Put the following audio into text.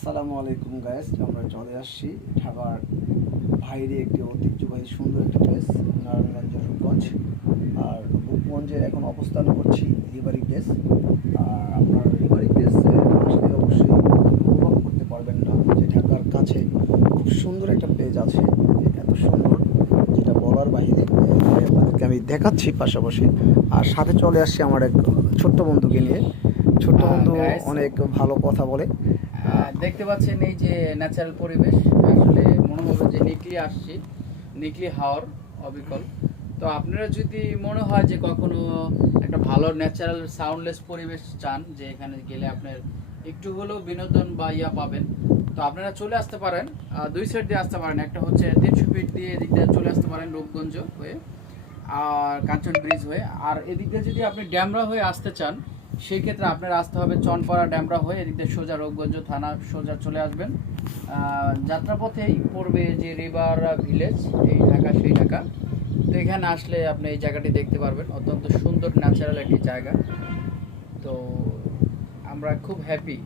আসসালামু আলাইকুম গাইস, আমরা চলে আসছি ঢাকার বাইরে একটি ঐতিহ্যবাহী সুন্দর একটি প্লেস নারায়ণগঞ্জের রূপগঞ্জ। আর রূপগঞ্জের এখন অবস্থান করছি রিভারি প্লেস। আর আপনার রিভারি প্লেস আসলে অবশ্যই অনুভব করতে পারবেন না যে ঢাকার কাছে খুব সুন্দর একটা প্লেস আছে, এত সুন্দর যেটা বলার বাইরে। আপনাদেরকে আমি দেখাচ্ছি পাশাপাশি। আর সাথে চলে আসছি আমার এক ছোট্ট বন্ধুকে নিয়ে। ছোট্ট বন্ধু গাইস অনেক ভালো কথা বলে। দেখতে পাচ্ছেন এই যে ন্যাচারাল পরিবেশ, আসলে মনে হবে যে নিকলি আসছি, নিকলি হাওয়ার অবিকল। তো আপনারা যদি মনে হয় যে কখনো একটা ভালো ন্যাচারাল সাউন্ডলেস পরিবেশ চান, যে এখানে গেলে আপনার একটু হলেও বিনোদন বা ইয়া পাবেন, তো আপনারা চলে আসতে পারেন। দুই সাইড দিয়ে আসতে পারেন, একটা হচ্ছে 300 ফিট দিয়ে এদিক দিয়ে চলে আসতে পারেন রূপগঞ্জ হয়ে, আর কাঞ্চন ব্রিজ হয়ে। আর এদিক দিয়ে যদি আপনি ড্যামরা হয়ে আসতে চান, সেই ক্ষেত্রে আপনার আসতে হবে চনপাড়া ড্যামরা হয়ে, এদিক দিয়ে সোজা রূপগঞ্জ থানা সোজা চলে আসবেন। যাত্রাপথেই পড়বে যে রিভার ভিলেজ, এই ঢাকা সেই ঢাকা। তো এখানে আসলে আপনি এই জায়গাটি দেখতে পারবেন, অত্যন্ত সুন্দর ন্যাচারাল একটি জায়গা। তো আমরা খুব হ্যাপি